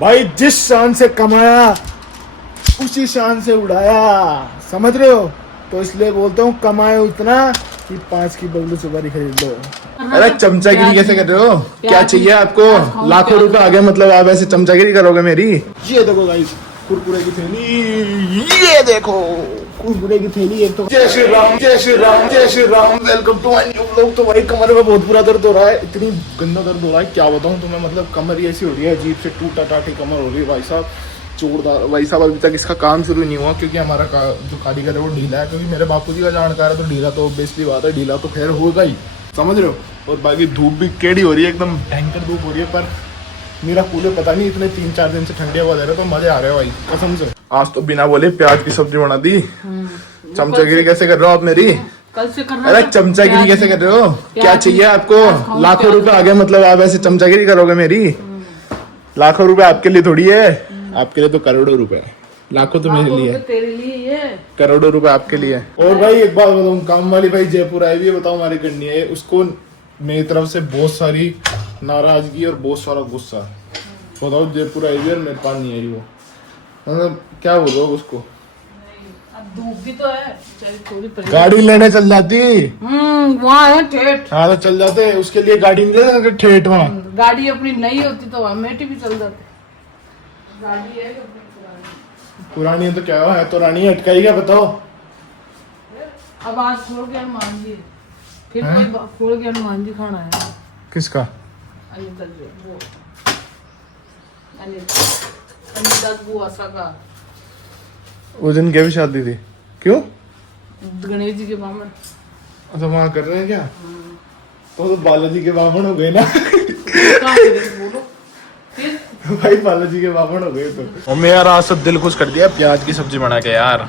भाई जिस शान से कमाया उसी शान से उड़ाया, समझ रहे हो? तो इसलिए बोलता हूँ कमाए उतना कि 5 की बबलू सुपारी खरीद लो। अरे चमचागिरी कैसे कर रहे हो? क्या चाहिए आपको? लाखों रुपए आ गए, मतलब आप ऐसे चमचागिरी करोगे मेरी? ये देखो गाइस, कुरकुरे की थैली, ये देखो कुरकुरे की थैली। एक तो जय श्री राम, जय श्री राम, जय Shri Ram, welcome to my new vlog. तो भाई कमर में बहुत बुरा दर्द हो रहा है, इतनी गंदा दर्द हो रहा है क्या बताऊं तुम्हें। मतलब कमर ही ऐसी हो रही है, अजीब से टूटा टाटी कमर हो रही है भाई साहब, जोरदार। भाई साहब अभी तक इसका काम शुरू नहीं हुआ क्योंकि हमारा जो कारीगर है वो ढीला है, क्योंकि मेरे बापूजी का जानकार है तो ढीला तो ऑब्वियसली बात है, ढीला तो खैर होगा ही, समझ रहे हो। और बाकी धूप भी केड़ी हो रही है, एकदम भयंकर धूप हो रही है। पर मेरा कूलर पता नहीं इतने 3-4 दिन से ठंडी हवा दे रहा है, तो मजे आ रहे हैं भाई कसम से। आज तो बिना बोले प्याज की सब्जी बना दी। चमचागिरी कैसे कर रहे हो आप मेरी? कल से करना। अरे चमचागिरी कैसे कर रहे हो? क्या चाहिए आपको? लाखों रुपए आ गए, मतलब आप ऐसे चमचागिरी करोगे मेरी? लाखों रुपए आपके लिए थोड़ी है, आपके लिए तो करोड़ों रुपए है। लाखों तो मेरे लिए, तेरे लिए ये करोड़ों रुपए आपके लिए। और भाई एक बात बताऊं, काम वाली भाई जयपुर आई हुई है, बताओ हमारी करनी है। उसको मेरी तरफ से बहुत सारी नाराजगी और बहुत सारा गुस्सा। बताओ जयपुर आई हुई और मेरे पास नहीं आई वो, मतलब क्या बोलो उसको। अब धूप भी तो है, थोड़ी गाड़ी लेने चल जाती। वहाँ है ठेठ। हाँ तो चल जाते, उसके लिए गाड़ी नहीं ले ठेठ वहाँ। गाड़ी अपनी नहीं होती तो अमेठी भी चल जाते। गाड़ी है अपनी पुरानी है तो क्या है तो रानी अटकाई क्या बताओ। अब आज छोड़ के हनुमान जी, फिर कोई छोड़ के हनुमान जी खाना है। किसका? अनिल वो अनिल बुआ का उस दिन क्या भी शादी थी? क्यों? गणेश जी के बामन। अच्छा वहाँ कर रहे हैं क्या? तो बालाजी के बामन हो गए ना। बोलो फिर भाई बालाजी के बामन हो गए तो। मम्मी यार आज सब दिल खुश कर दिया प्याज की सब्जी बना के यार,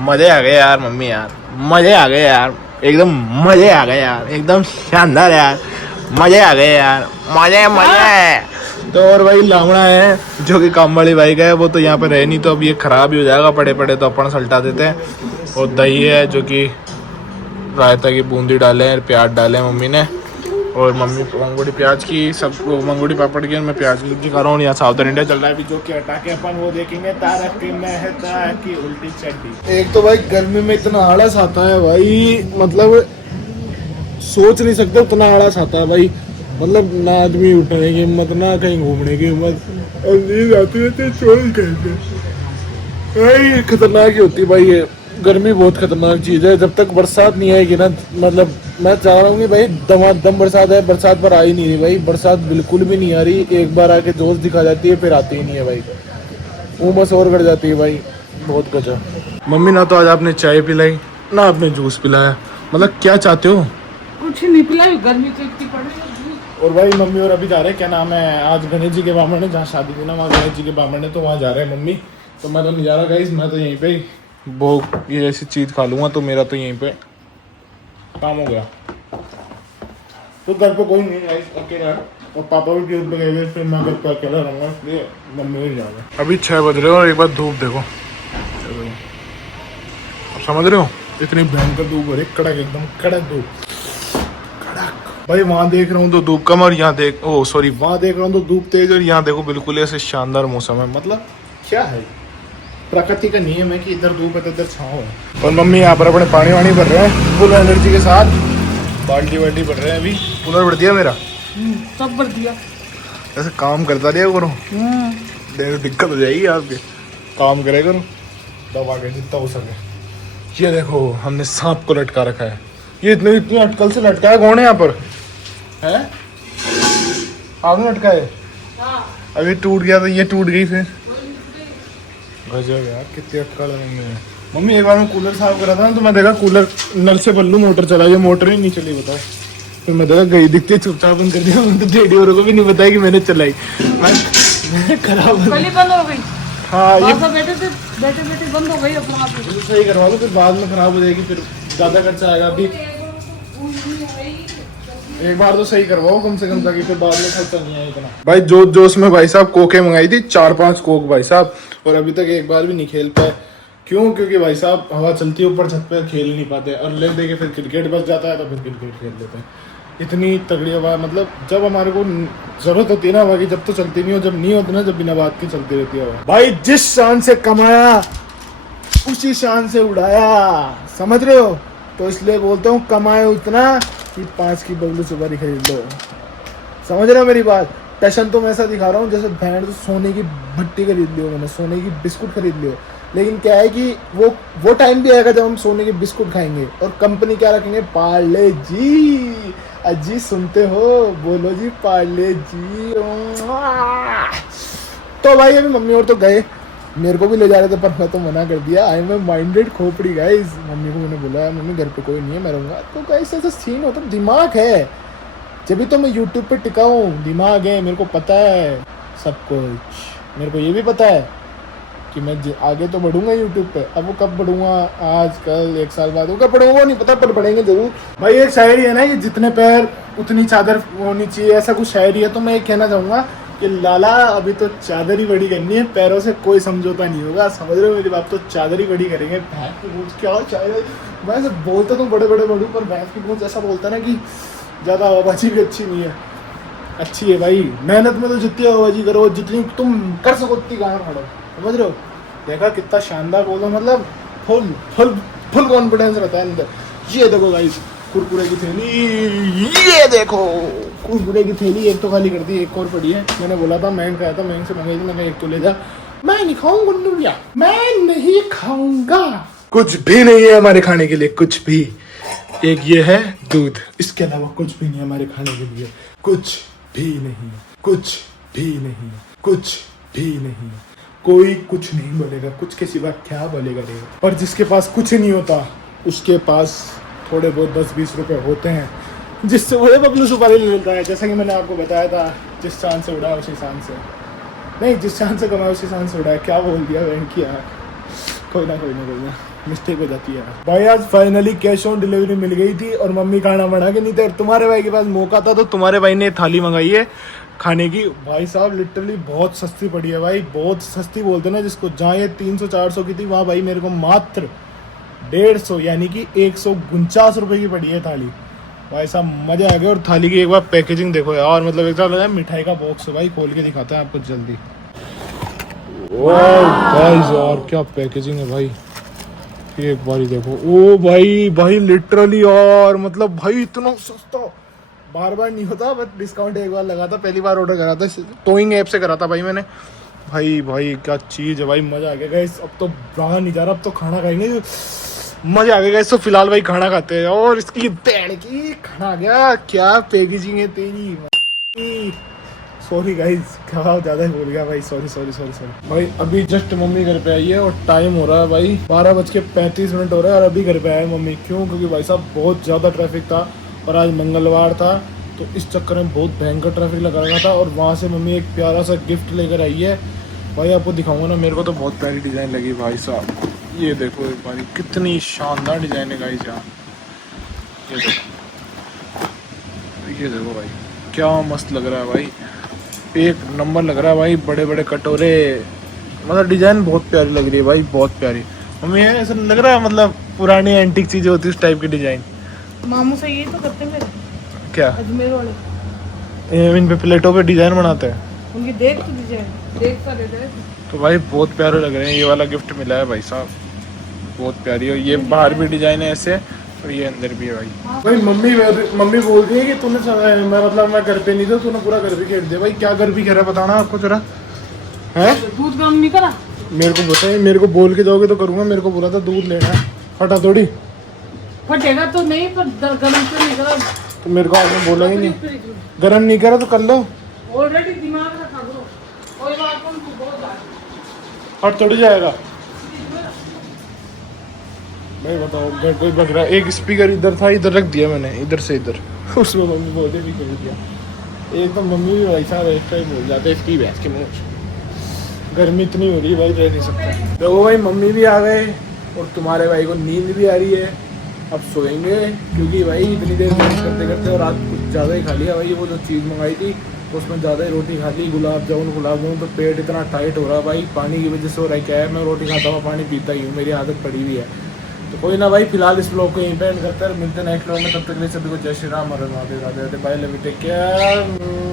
मजे आ गए यार मम्मी, यार मजे आ गए यार, एकदम मजे आ गए यार, एकदम शानदार यार, मजे आ गए यार, मजे मजे। तो और भाई लावड़ा है जो कि काम वाली बाइक है, वो तो यहाँ पे रहे नहीं, तो अब ये खराब ही हो जाएगा, पड़े पड़े तो अपन सल्टा देते हैं। और दही है जो कि रायता की बूंदी डाले हैं, प्याज डाले हैं मम्मी ने, और मम्मी मंगोड़ी प्याज की सब मंगोड़ी पापड़ की, मैं प्याज की सब्जी खा रहा हूँ। यहाँ साउदर्न इंडिया चल रहा है अभी, जो कि हटा के अपन वो देखेंगे तारक मेहता की उल्टी चड्डी। एक तो भाई गर्मी में इतना आलस आता है भाई, मतलब सोच नहीं सकते उतना आलस आता है भाई। मतलब ना आदमी उठने की हिम्मत, ना कहीं घूमने की हिम्मत, और नींद आती है तो चोरी करते भाई। खतरनाक ही होती है भाई ये गर्मी, बहुत खतरनाक चीज़ है। जब तक बरसात नहीं आएगी ना, मतलब मैं चाह रहा हूँ कि भाई दम बरसात है, बरसात पर आ ही नहीं रही भाई, बरसात बिल्कुल भी नहीं आ रही। एक बार आके जोश दिखा जाती है फिर आती ही नहीं है भाई, उमस और बढ़ जाती है भाई, बहुत गजब। मम्मी ना तो आज आपने चाय पिलाई ना आपने जूस पिलाया, मतलब क्या चाहते हो? कुछ नहीं पिलाई, गर्मी तो इतनी पड़ रही है। और भाई मम्मी और अभी जा रहे हैं, क्या नाम है, आज गणेश जी के बामण है, जहाँ शादी थी ना वहाँ गणेश जी के बामण है, तो वहाँ जा रहे हैं मम्मी। तो मैं तो नहीं जा रहा गाइस, मैं तो यहीं पे वो ये जैसी चीज़ खा लूँगा, तो मेरा तो यहीं पे काम हो गया। तो घर पे कोई नहीं गाइस, अकेला है, और पापा भी ड्यूटी पे गए हुए, फिर मैं घर पे अकेला रहूँगा, इसलिए मम्मी भी जा रहे हैं। अभी 6 बज रहे हो और एक बार धूप देखो, समझ रहे हो, इतनी भयंकर धूप हो रही, कड़क एकदम कड़क धूप, कड़क भाई। वहाँ देख रहा हूँ तो धूप कम, और यहाँ देख वहाँ देख रहा हूँ तो धूप तेज, और यहाँ देखो बिल्कुल ऐसे शानदार मौसम है। मतलब क्या है, प्रकृति का नियम है कि इधर धूप है तो इधर छाँव है। और मम्मी यहाँ पर अपने पानी वानी भर रहे हैं फुल एनर्जी के साथ, बाल्टी वाल्टी भर रहे हैं। अभी कूलर भर दिया मेरा, सब भर दिया, ऐसे काम करता रहा करो, दिक्कत हो जाएगी आपके, काम करे करो दबा के जितना हो सके। ये देखो हमने सांप को लटका रखा है, ये इतनी अटकल से लटका है, कौन है यहाँ पर है? आपने लटका है? अभी टूट गया तो ये टूट गई फिर, गजब यार कितनी अटकल है। मम्मी एक बार मैं कूलर साफ करा था ना, तो मैं देखा कूलर नल से बल्लू मोटर चला, ये मोटर ही नहीं चली बताओ। फिर मैं देखा गई दिखती चुपचाप बंद कर दिया, तो डेडी और को भी नहीं बताया कि मैंने चलाई, मैं खराब बंद हो गई। हाँ ये बैठे बंद हो गई अपना आप ही। सही करवा लो, फिर बाद में खराब हो जाएगी, फिर ज्यादा खर्चा आएगा। अभी एक बार तो सही करवाओ कम से कम, ताकि फिर बाद में खर्चा नहीं आए इतना। भाई जोश में भाई साहब कोकें मंगाई थी 4-5 कोक भाई साहब, और अभी तक एक बार भी नहीं खेल पाए। क्यों? क्योंकि भाई साहब हवा चलती है ऊपर छत पे, खेल नहीं पाते, और ले दे के फिर क्रिकेट बच जाता है तो फिर क्रिकेट खेल लेते हैं। इतनी तगड़ी आवाज़, मतलब जब हमारे को जरूरत होती है ना हवा की, जब तो चलती नहीं हो, जब नहीं होती ना, जब बिना बात के चलती रहती है हवा। भाई जिस शान से कमाया उसी शान से उड़ाया, समझ रहे हो? तो इसलिए बोलता हूँ कमाए उतना कि 5 की बबलू सुपारी खरीद लो, समझ रहे हो मेरी बात? पैशन तो मैं ऐसा दिखा रहा हूँ जैसे भैंस तो सोने की भट्टी खरीद लियो मैंने, सोने की बिस्कुट खरीद लियो। लेकिन क्या है कि वो टाइम भी आएगा जब हम सोने के बिस्कुट खाएंगे और कंपनी क्या रखेंगे, पार्ले जी। अजी सुनते हो, बोलो जी पार्ले जी। तो भाई अभी मम्मी और तो गए, मेरे को भी ले जा रहे थे पर मैं तो मना कर दिया। आई एम माइंडेड खोपड़ी गाइस। मम्मी को मैंने बोला मम्मी घर पे कोई नहीं है, मैं रहूँगा। तो गाइस ऐसा सीन होता, दिमाग है जब भी तो मैं यूट्यूब पे टिका हूँ, दिमाग है, मेरे को पता है सब कुछ। मेरे को ये भी पता है कि मैं आगे तो बढ़ूंगा यूट्यूब पे। अब वो कब बढ़ूंगा, आज कल 1 साल बाद, वो कब बढ़ूंगा वो नहीं पता, पर बढ़ेंगे जरूर। भाई एक शायरी है ना कि जितने पैर उतनी चादर होनी चाहिए, ऐसा कुछ शायरी है। तो मैं ये कहना चाहूँगा कि लाला अभी तो चादर ही बड़ी करनी है, पैरों से कोई समझौता नहीं होगा, समझ रहे हो मेरी बात? तो चादर ही बड़ी करेंगे। भैंस की पूंछ क्या शायरी, मैं बोलता तो बड़े बड़े बढ़ूँ, पर भैंस की पूंछ ऐसा बोलता ना कि ज़्यादा आवाज़ी भी अच्छी नहीं है। अच्छी है भाई, मेहनत में तो जितनी आवाज़ी करो, जितनी तुम कर सको उतनी गाना फाड़ो, समझ रहे हो? देखा कितना शानदार बोलो, मतलब फुल फुल फुल कॉन्फिडेंस रहता है अंदर। ये देखो गाइस कुरकुरे की थैली, ये देखो कुरकुरे की थैली, एक तो खाली कर दी, एक और पड़ी है। मैंने बोला था मैंग खाया था, मैंग से मंगाई थी, मैंने एक तो ले जा। मैं नहीं खाऊंगा गुंडुरिया, मैं नहीं खाऊंगा। कुछ भी नहीं है हमारे खाने के लिए, कुछ भी। एक ये है दूध, इसके अलावा कुछ भी नहीं हमारे खाने के लिए, कुछ भी नहीं, कुछ भी नहीं, कुछ भी नहीं। कोई कुछ नहीं बोलेगा, कुछ के सिवा क्या बोलेगा रे? और जिसके पास कुछ नहीं होता उसके पास थोड़े बहुत 10-20 रुपए होते हैं, जिससे वो बबलू सुपारी ले लेता है। जैसा कि मैंने आपको बताया था, जिस शान से उड़ा उसी शान से नहीं, जिस शान से कमाया उसी शान से उड़ा। क्या बोल दिया बैंक की यार, कोई ना मिस्टेक हो जाती है भाई। आज फाइनली कैश ऑन डिलीवरी मिल गई थी और मम्मी खाना बना के नहीं थे। तुम्हारे भाई के पास मौका था तो तुम्हारे भाई ने थाली मंगाई है खाने की। भाई साहब लिटरली बहुत सस्ती पड़ी है भाई, बहुत सस्ती बोलते ना जिसको। जहाँ ये 300-400 की थी, वहाँ भाई मेरे को मात्र 150 यानी कि 149 रुपये की पड़ी है थाली। भाई साहब मजा आ गया। और थाली की एक बार पैकेजिंग देखो यार, मतलब एक तरह लगा मिठाई का बॉक्स है भाई। खोल के दिखाते हैं आपको जल्दी। गाइस यार क्या पैकेजिंग है भाई, एक बार ही देखो। ओ भाई लिटरली यार, मतलब भाई इतना सस्ता बार बार नहीं होता, बट डिस्काउंट एक बार लगा था। पहली बार ऑर्डर करा था टोइंग ऐप से करा था भाई मैंने। भाई क्या चीज़ है भाई, मज़ा आ गया गाइस। अब तो रहा नहीं जा रहा, अब तो खाना खाएंगे, मज़ा आ गया गाइस। तो फिलहाल भाई खाना खाते हैं। और इसकी पैड़ की खाना आ गया, क्या पैकेजिंग है तेरी। सॉरी गाइस, क्या ज़्यादा ही बोल गया भाई, सॉरी भाई। अभी जस्ट मम्मी घर पे आई है और टाइम हो रहा है भाई 12:35 हो रहा है और अभी घर पे आए मम्मी। क्यों? क्योंकि भाई साहब बहुत ज़्यादा ट्रैफिक था और आज मंगलवार था, तो इस चक्कर में बहुत भयंकर ट्रैफिक लगा रहा था। और वहाँ से मम्मी एक प्यारा सा गिफ्ट लेकर आई है भाई, आपको दिखाऊंगा ना। मेरे को तो बहुत प्यारी डिज़ाइन लगी भाई साहब। ये देखो एक बार, कितनी शानदार डिज़ाइन है गाइस यार। ये देखो भाई, क्या मस्त लग रहा है भाई, एक नंबर लग रहा है भाई। बड़े बड़े कटोरे, मतलब डिजाइन बहुत प्यारी लग रही है भाई, बहुत प्यारी। मम्मी ऐसा लग रहा है मतलब पुरानी एंटीक चीजें होती है उस टाइप की डिजाइन। मामू से ये तो करते मेरे क्या अजमेर वाले, इन पे प्लेटों पे डिजाइन बनाते हैं उनकी देख तो डिजाइन देख कर रहे थे। तो भाई बहुत प्यारे लग रहे हैं। ये वाला गिफ्ट मिला है भाई साहब, बहुत प्यारी। और ये बाहर भी डिजाइन है ऐसे, और ये अंदर भी है भाई। मम्मी बोलती है कि तूने मतलब मैं घर पे नहीं था, तूने पूरा घर भी खेल दिया भाई। क्या घर भी खेला बताना आपको जरा है। दूध गर्म नहीं करा मेरे को बताइए, मेरे को बोल के जाओगे तो करूँगा। मेरे को बोला था दूध लेना है, फटा थोड़ी फटेगा तो नहीं, पर गर्म तो नहीं करा। तो मेरे को आपने बोला ही नहीं, गर्म नहीं करा तो कर लो। ऑलरेडी दिमाग रखा करो, कोई बात नहीं, बहुत फट थोड़ी जाएगा भाई। बताओ घर कोई बग रहा है। एक स्पीकर इधर था, इधर रख दिया मैंने, इधर से इधर उसमें मम्मी बोलते भी कर दिया। एक तो मम्मी भी भाई साहब एक टाइम बोल जाते इसकी भैंस के मुँह। गर्मी इतनी हो रही है भाई, रह नहीं सकता। देखो भाई मम्मी भी आ गए और तुम्हारे भाई को नींद भी आ रही है। अब सोएंगे क्योंकि भाई इतनी देर वेट करते करते और रात कुछ ज़्यादा ही खा लिया भाई। वो जो चीज़ मंगाई थी तो उसमें ज़्यादा ही रोटी खा ली, गुलाब जामुन, तो पेट इतना टाइट हो रहा है भाई। पानी की वजह से हो रहा है क्या है, मैं रोटी खाता हुआ पानी पीता ही हूँ, मेरी आदत पड़ी हुई है। तो कोई ना भाई, फिलहाल इस ब्लॉग को यहीं पे एंड करते हैं, मिलते हैं नेक्स्ट ब्लॉग में। तब तक के लिए सभी को जय श्री राम, हर हर Mahadev, Radhe Radhe, bye, love you, take care.